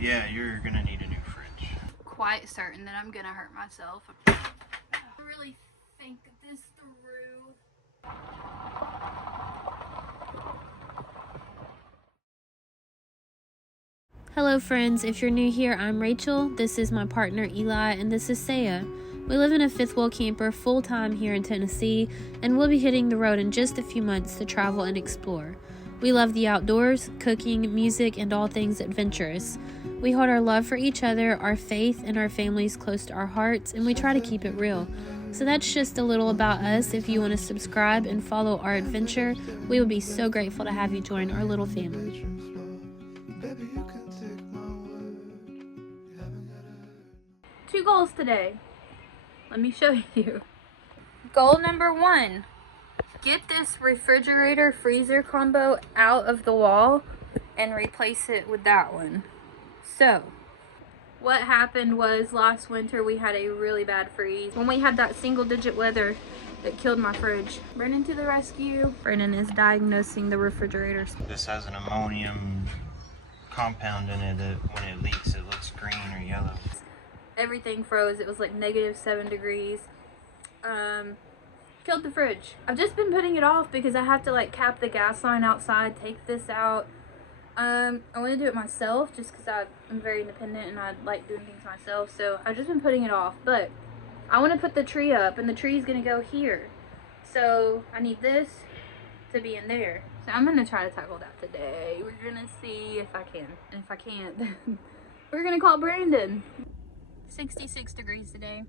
yeah, you're gonna need a new fridge. Quite certain that I'm gonna hurt myself. I really think this through. Hello friends, if you're new here, I'm Rachel, this is my partner Eli, and this is Saya. We live in a fifth wheel camper full-time here in Tennessee, and we'll be hitting the road in just a few months to travel and explore. We love the outdoors, cooking, music, and all things adventurous. We hold our love for each other, our faith, and our families close to our hearts, and we try to keep it real. So that's just a little about us. If you want to subscribe and follow our adventure, we would be so grateful to have you join our little family. Two goals today. Let me show you. Goal number 1. Get this refrigerator freezer combo out of the wall and replace it with that one. So, what happened was last winter we had a really bad freeze. When we had that single digit weather, it killed my fridge. Brennan to the rescue. Brennan is diagnosing the refrigerators. This has an ammonium compound in it that when it leaks it looks green or yellow. Everything froze. It was like -7 degrees. Killed the fridge. I've just been putting it off because I have to like cap the gas line outside, take this out. I want to do it myself just because I'm very independent and I like doing things myself, so I've just been putting it off. But I want to put the tree up, and the tree is going to go here, so I need this to be in there. So I'm going to try to tackle that today. We're going to see if I can, and if I can't we're going to call Brandon. 66 degrees today.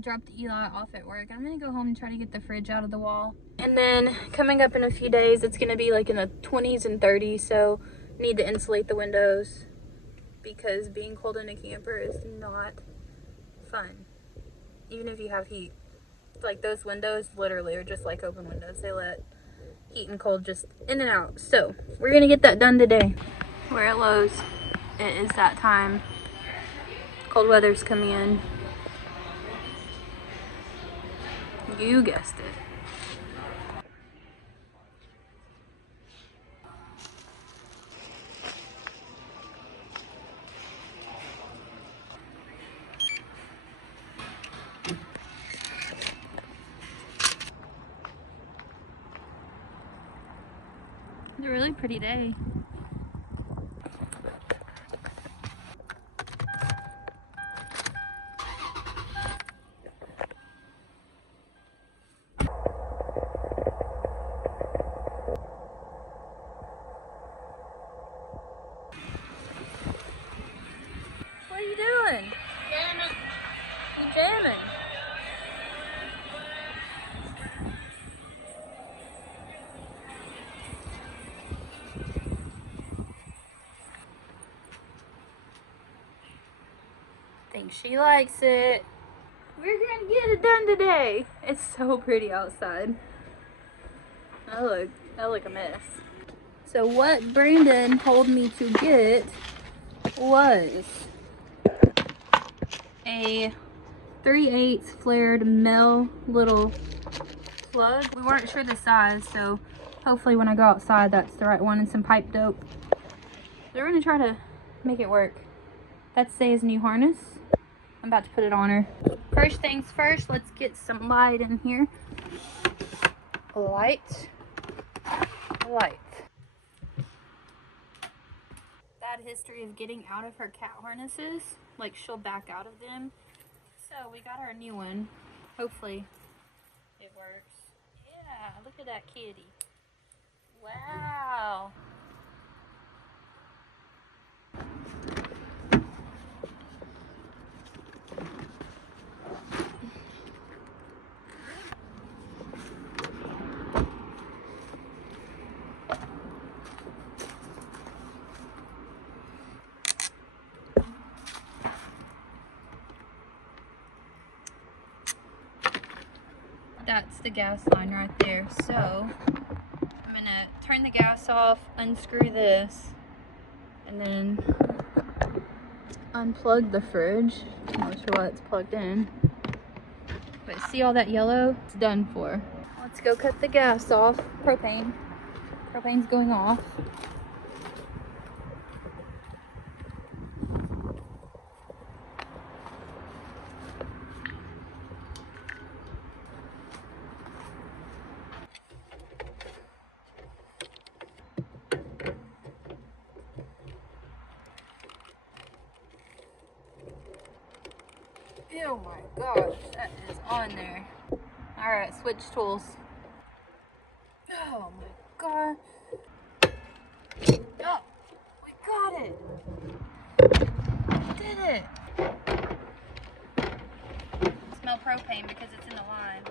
Dropped Eli off at work. I'm gonna go home and try to get the fridge out of the wall. And then coming up in a few days, it's gonna be like in the 20s and 30s, so need to insulate the windows because being cold in a camper is not fun. Even if you have heat. Like those windows literally are just like open windows. They let heat and cold just in and out. So we're gonna get that done today. We're at Lowe's. It is that time. Cold weather's coming in. You guessed it. It's a really pretty day. What are you doing? Jamming. You jamming? Think she likes it. We're gonna get it done today. It's so pretty outside. I look a mess. So what Brandon told me to get was a 3/8 flared male little plug. We weren't sure the size, so hopefully when I go outside that's the right one, and some pipe dope. So we're gonna try to make it work. That's Saya's new harness. I'm about to put it on her. First things first, let's get some light in here. Light. Bad history of getting out of her cat harnesses. Like she'll back out of them. So we got her a new one. Hopefully it works. Yeah, look at that kitty. Wow. That's the gas line right there. So I'm gonna turn the gas off, unscrew this, and then unplug the fridge. I'm not sure why it's plugged in, but see all that yellow? It's done for. Let's go cut the gas off. Propane's going off. Oh my gosh, that is on there. Alright, switch tools. Oh my god. Oh, we got it. We did it. Smell propane because it's in the line.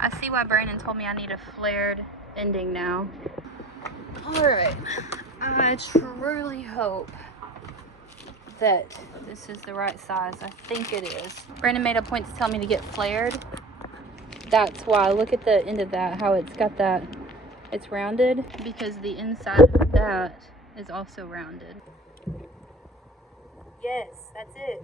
I see why Brandon told me I need a flared ending now. Alright, I truly hope that this is the right size. I think it is. Brandon made a point to tell me to get flared. That's why. Look at the end of that, how it's got that, it's rounded, because the inside of that is also rounded. Yes, that's it.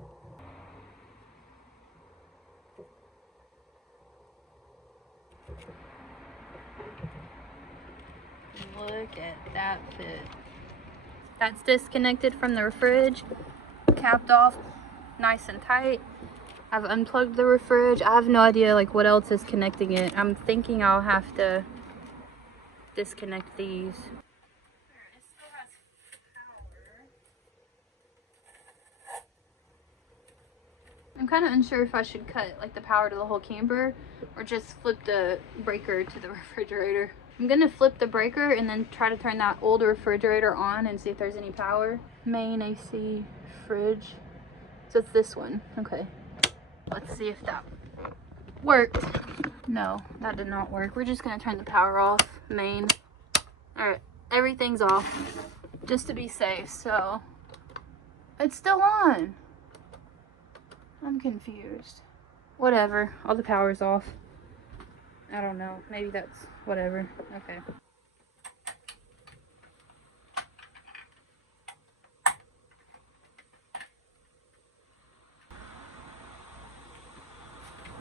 Look at that fit. That's disconnected from the fridge, capped off nice and tight. I've unplugged the fridge. I have no idea like what else is connecting it. I'm thinking I'll have to disconnect these. It still has power. I'm kind of unsure if I should cut like the power to the whole camper or just flip the breaker to the refrigerator. I'm gonna flip the breaker and then try to turn that old refrigerator on and see if there's any power. Main AC fridge. So it's this one. Okay. Let's see if that worked. No, that did not work. We're just gonna turn the power off. Main. Alright, everything's off. Just to be safe, so it's still on. I'm confused. Whatever. All the power's off. I don't know. Maybe that's whatever. Okay.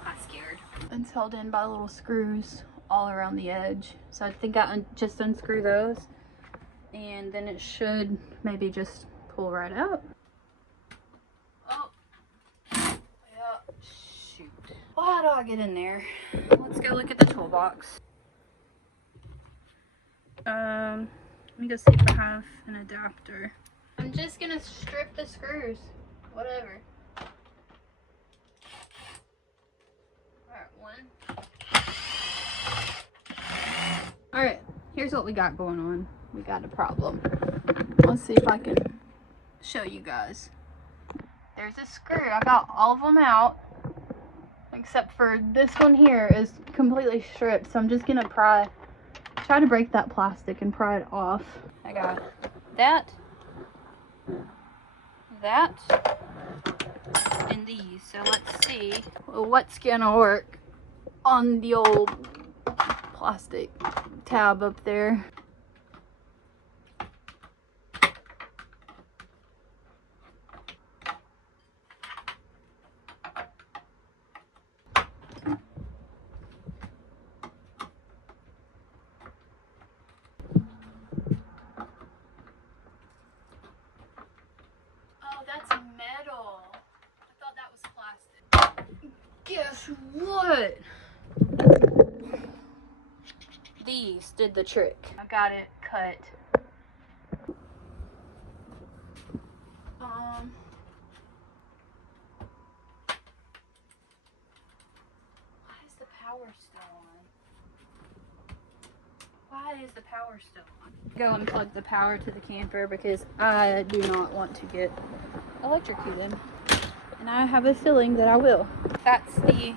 I'm scared. It's held in by little screws all around the edge. So I think I just unscrew those. And then it should maybe just pull right out. Oh. Yeah. Shoot. Well, how do I get in there? Let's go look at the toolbox. Let me go see if I have an adapter. I'm just gonna strip the screws. Whatever. Alright, one. Alright, here's what we got going on. We got a problem. Let's see if I can show you guys. There's a screw. I got all of them out. Except for this one here is completely stripped. So I'm just gonna try to break that plastic and pry it off. I got that, and these. So let's see what's gonna work on the old plastic tab up there. Guess what? These did the trick. I got it cut. Why is the power still on? Why is the power still on? Go unplug the power to the camper because I do not want to get electrocuted. And I have a feeling that I will. That's the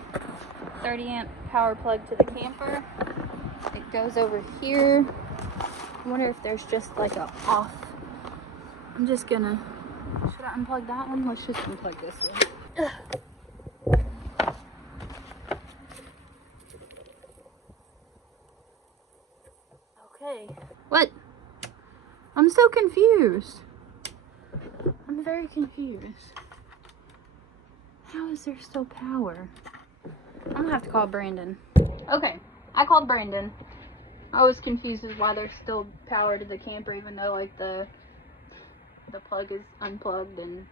30 amp power plug to the camper. It goes over here. I wonder if there's just like a off. I'm just gonna, should I unplug that one? Let's just unplug this one. Ugh. Okay. What? I'm so confused. I'm very confused. How is there still power? I'm gonna have to call Brandon. Okay, I called Brandon. I was confused as why there's still power to the camper even though like the plug is unplugged and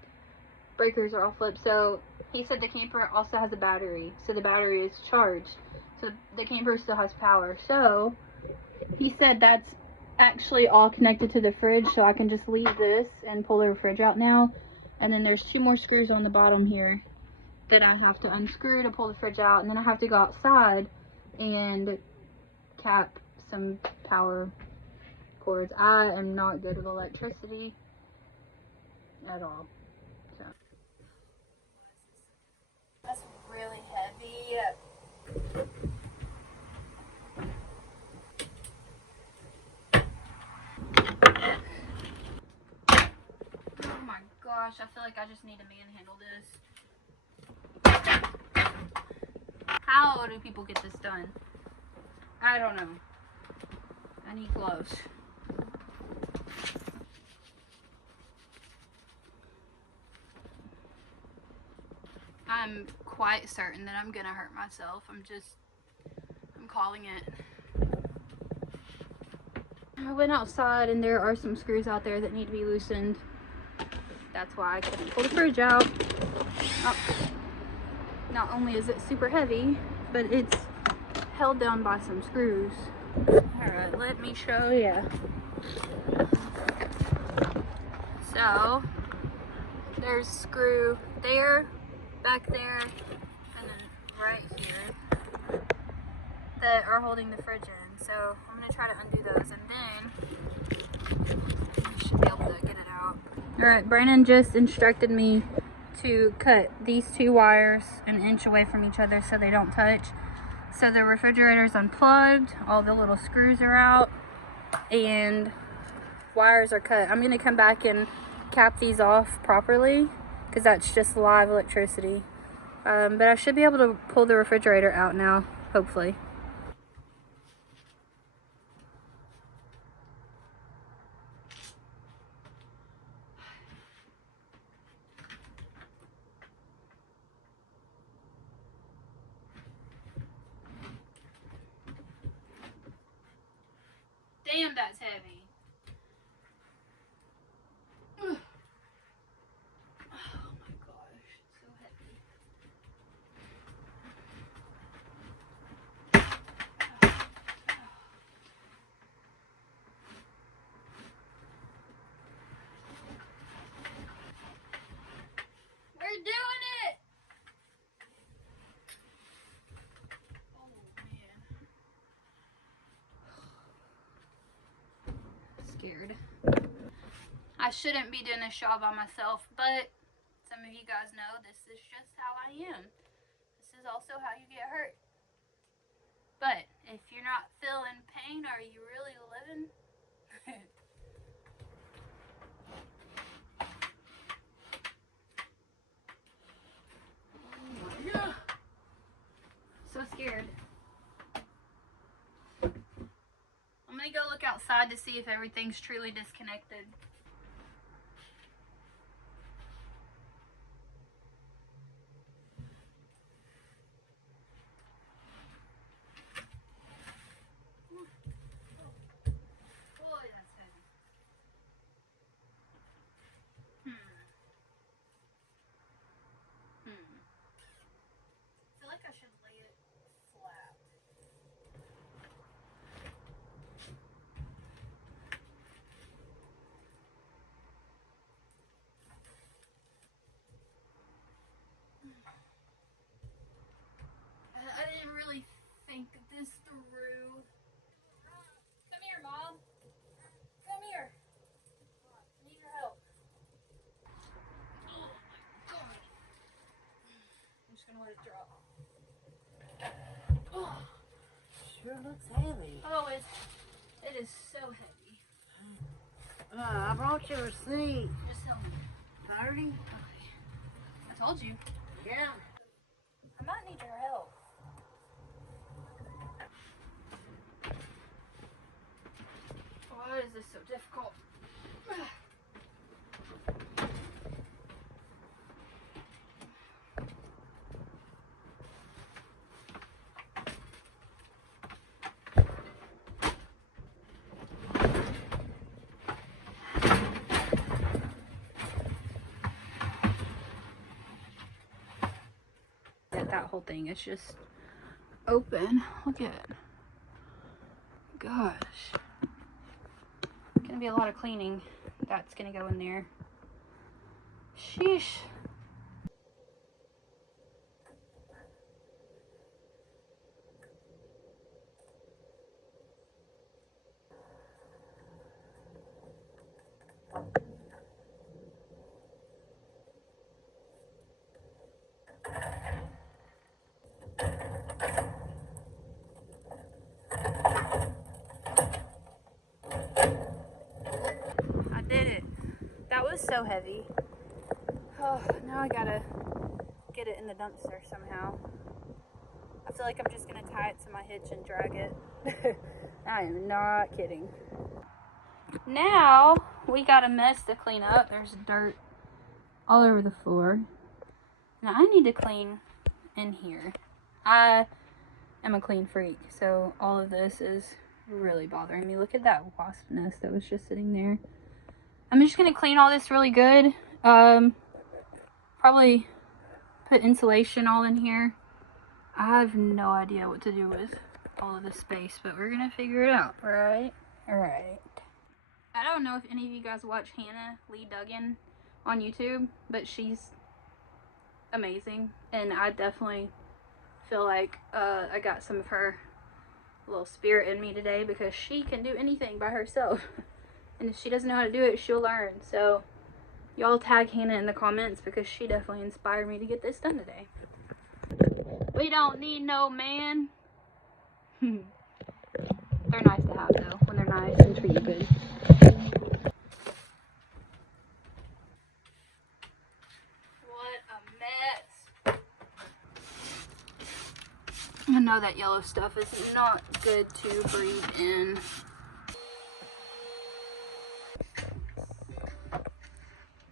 breakers are all flipped. So he said the camper also has a battery. So the battery is charged. So the camper still has power. So he said that's actually all connected to the fridge. So I can just leave this and pull the fridge out now. And then there's 2 more screws on the bottom here. that I have to unscrew to pull the fridge out, and then I have to go outside and cap some power cords. I am not good with electricity at all. So. That's really heavy. Oh my gosh, I feel like I just need to manhandle this. How do people get this done? I don't know. I need gloves. I'm quite certain that I'm gonna hurt myself. I'm calling it. I went outside and there are some screws out there that need to be loosened. That's why I couldn't pull the fridge out. Oh. Not only is it super heavy, but it's held down by some screws. Alright, let me show you. So, there's screw there, back there, and then right here that are holding the fridge in. So I'm going to try to undo those, and then I should be able to get it out. Alright, Brandon just instructed me to cut these two wires an inch away from each other so they don't touch. So the refrigerator's unplugged, all the little screws are out, and wires are cut. I'm going to come back and cap these off properly because that's just live electricity. But I should be able to pull the refrigerator out now, hopefully. Damn, that's heavy. Oh my gosh, it's so heavy. We're doing it! Oh man. Scared. I shouldn't be doing this job by myself, but some of you guys know this is just how I am. This is also how you get hurt. But if you're not feeling pain, are you really living? So scared. I'm gonna go look outside to see if everything's truly disconnected. Boy, that's heavy. I feel like I should lay it flat. I didn't really think this through. Come here, Mom. Come here. I need your help. Oh my god. I'm just gonna let it drop. Oh. Sure looks heavy. Oh, it is so heavy. I brought you a receipt. Just help me. 30? Okay. I told you. Yeah. I might need your help. Why is this so difficult? That whole thing is just open. Look at it. Gosh. Gonna be a lot of cleaning. That's gonna go in there. Sheesh. was so heavy. Oh, now I gotta get it in the dumpster somehow. I feel like I'm just gonna tie it to my hitch and drag it. I am not kidding. Now we got a mess to clean up. There's dirt all over the floor. Now I need to clean in here. I am a clean freak, so all of this is really bothering me. Look at that wasp nest that was just sitting there. I'm just gonna clean all this really good. Probably put insulation all in here. I have no idea what to do with all of this space, but we're gonna figure it out, right? Alright. I don't know if any of you guys watch Hannah Lee Duggan on YouTube, but she's amazing, and I definitely feel like I got some of her little spirit in me today, because she can do anything by herself. And if she doesn't know how to do it, she'll learn. So y'all tag Hannah in the comments, because she definitely inspired me to get this done today. We don't need no man. They're nice to have though, when they're nice and treat you good. What a mess. I know that yellow stuff is not good to breathe in.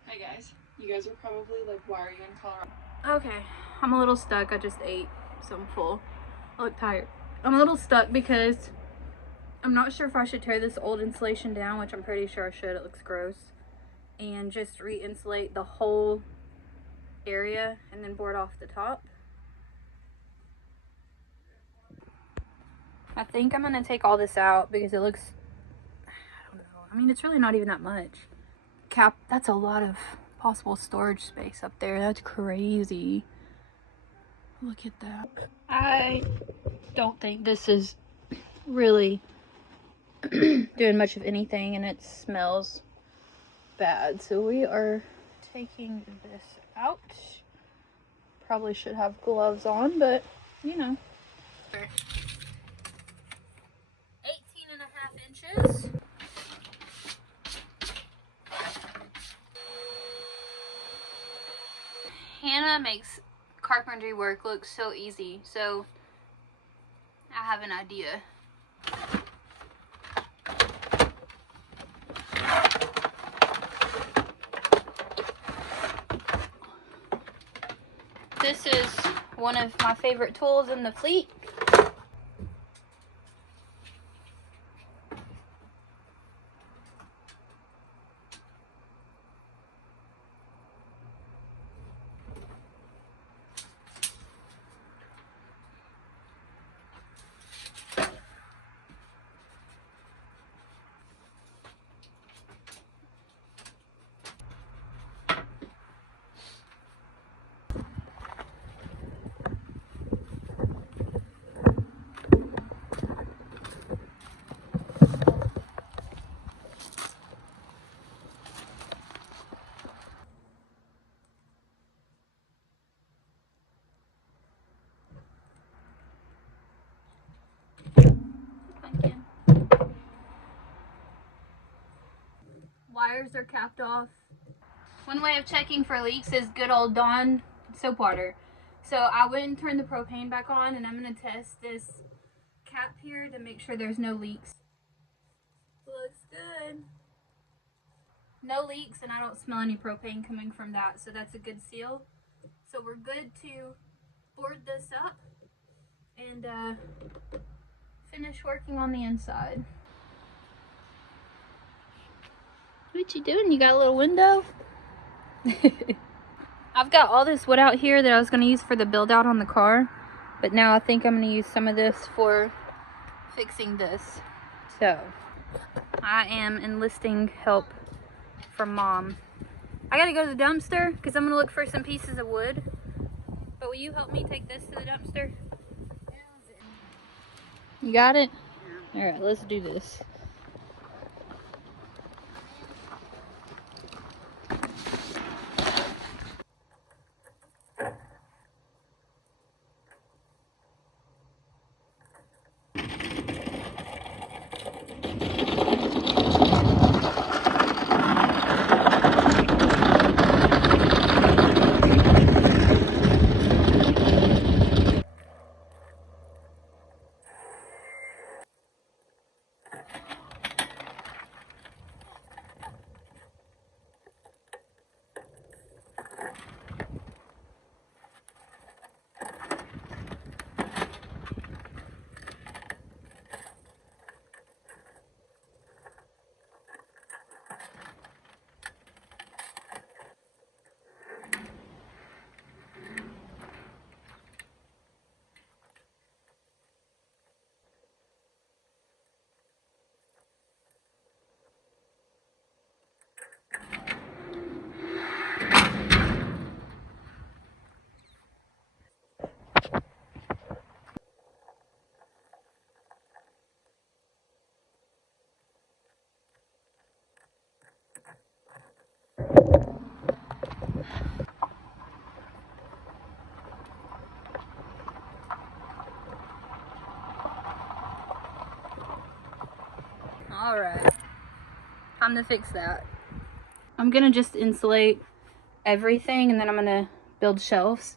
Hey guys, you guys are probably like, why are you in Colorado? Okay, I'm a little stuck. I just ate, so I'm full. I look tired. I'm a little stuck because I'm not sure if I should tear this old insulation down, which I'm pretty sure I should. It looks gross. And just re-insulate the whole area and then board off the top. I think I'm gonna take all this out because it looks, I don't know. I mean, it's really not even that much. That's a lot of possible storage space up there. That's crazy. Look at that. I don't think this is really doing much of anything, and it smells bad. So we are taking this out. Probably should have gloves on, but you know. 18.5 inches. Hannah makes carpentry work look so easy, so I have an idea. This is one of my favorite tools in the fleet. Wires are capped off. One way of checking for leaks is good old Dawn soap water. So I went and turned the propane back on, and I'm going to test this cap here to make sure there's no leaks. Looks good. No leaks, and I don't smell any propane coming from that, so that's a good seal. So we're good to board this up and finish working on the inside. What you doing? You got a little window? I've got all this wood out here that I was going to use for the build out on the car, but now I think I'm going to use some of this for fixing this. So I am enlisting help from Mom. I got to go to the dumpster because I'm going to look for some pieces of wood. But will you help me take this to the dumpster? You got it? All right, let's do this. Alright. Time to fix that. I'm gonna just insulate everything and then I'm gonna build shelves.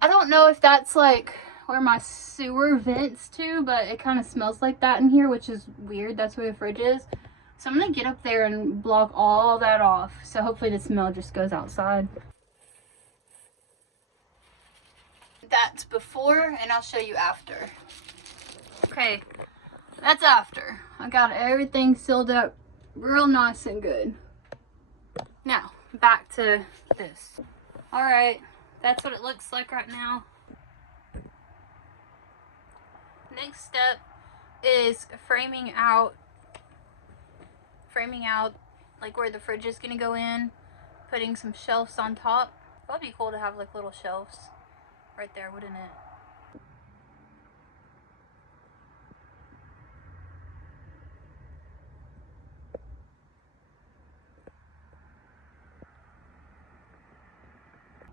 I don't know if that's like where my sewer vents to, but it kind of smells like that in here, which is weird. That's where the fridge is. So I'm gonna get up there and block all that off. So hopefully the smell just goes outside. That's before, and I'll show you after. Okay, that's after. I got everything sealed up real nice and good. Now, back to this. All right, that's what it looks like right now. Next step is framing out like where the fridge is gonna go in, putting some shelves on top. That would be cool to have like little shelves right there, wouldn't it?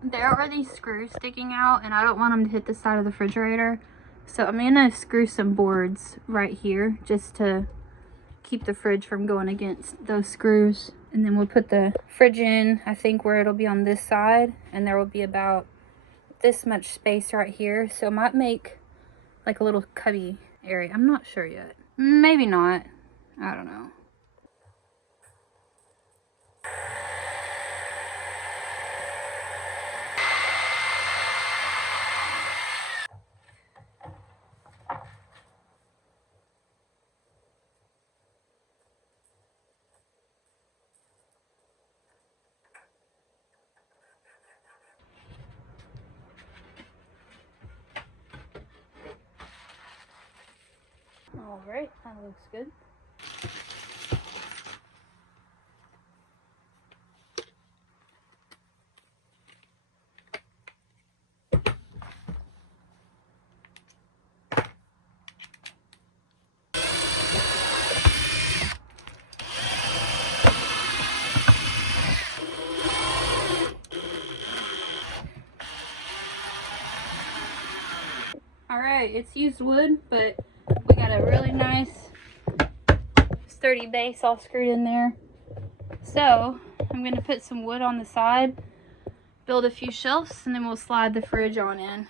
There are these screws sticking out and I don't want them to hit the side of the refrigerator. So I'm gonna screw some boards right here just to keep the fridge from going against those screws. And then we'll put the fridge in, I think, where it'll be on this side. And there will be about this much space right here. So it might make like a little cubby area. I'm not sure yet. Maybe not. I don't know. All right, that looks good. All right, it's used wood, but we got a really nice sturdy base all screwed in there. So I'm gonna put some wood on the side, build a few shelves, and then we'll slide the fridge on in.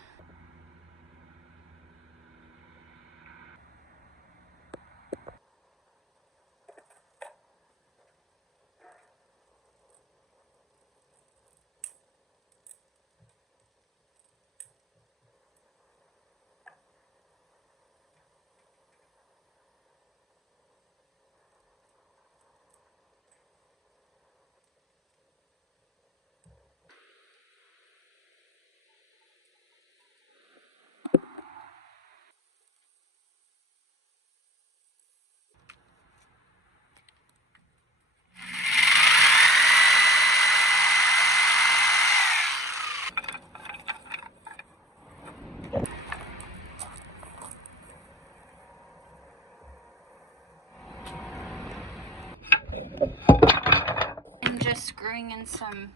I'm just screwing in some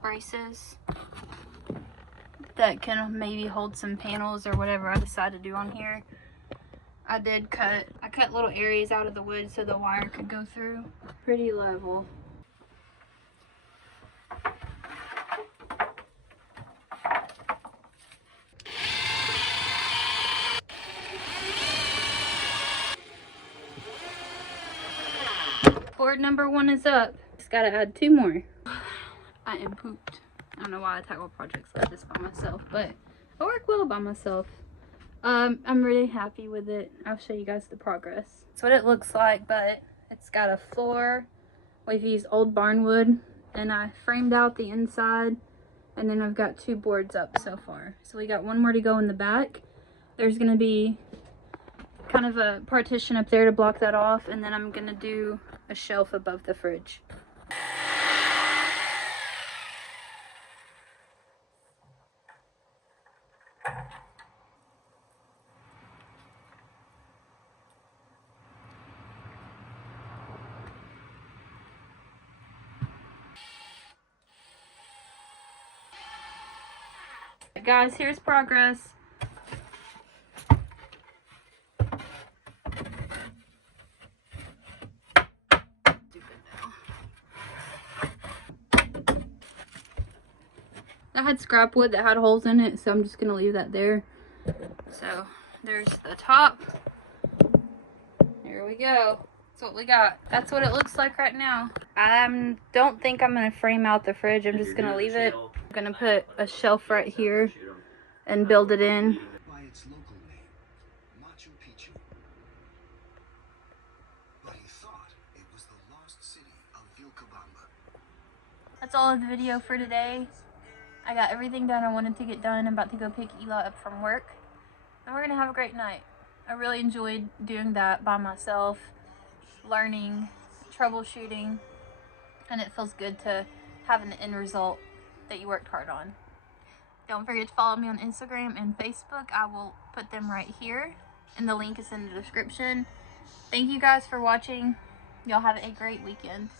braces that can maybe hold some panels or whatever I decide to do on here. I cut little areas out of the wood so the wire could go through. Pretty level. Board number 1 is up. Just gotta add 2 more. I am pooped. I don't know why I tackle projects like this by myself, but I work well by myself. I'm really happy with it. I'll show you guys the progress. That's what it looks like, but it's got a floor. We've used old barn wood, and I framed out the inside, and then I've got 2 boards up so far. So we got 1 more to go in the back. There's gonna be kind of a partition up there to block that off, and then I'm gonna do a shelf above the fridge. Guys, here's progress. I had scrap wood that had holes in it, so I'm just gonna leave that there. So there's the top. Here we go. That's what we got. That's what it looks like right now. I don't think I'm gonna frame out the fridge. I'm just gonna leave it. I'm gonna put a shelf right here and build it in. By its local name, Machu Picchu. But he thought it was the lost city of Vilcabamba. That's all of the video for today. I got everything done I wanted to get done. I'm about to go pick Eli up from work. And we're gonna have a great night. I really enjoyed doing that by myself, learning, troubleshooting, and it feels good to have an end result that you worked hard on. Don't forget to follow me on Instagram and Facebook. I will put them right here, and the link is in the description. Thank you guys for watching. Y'all have a great weekend.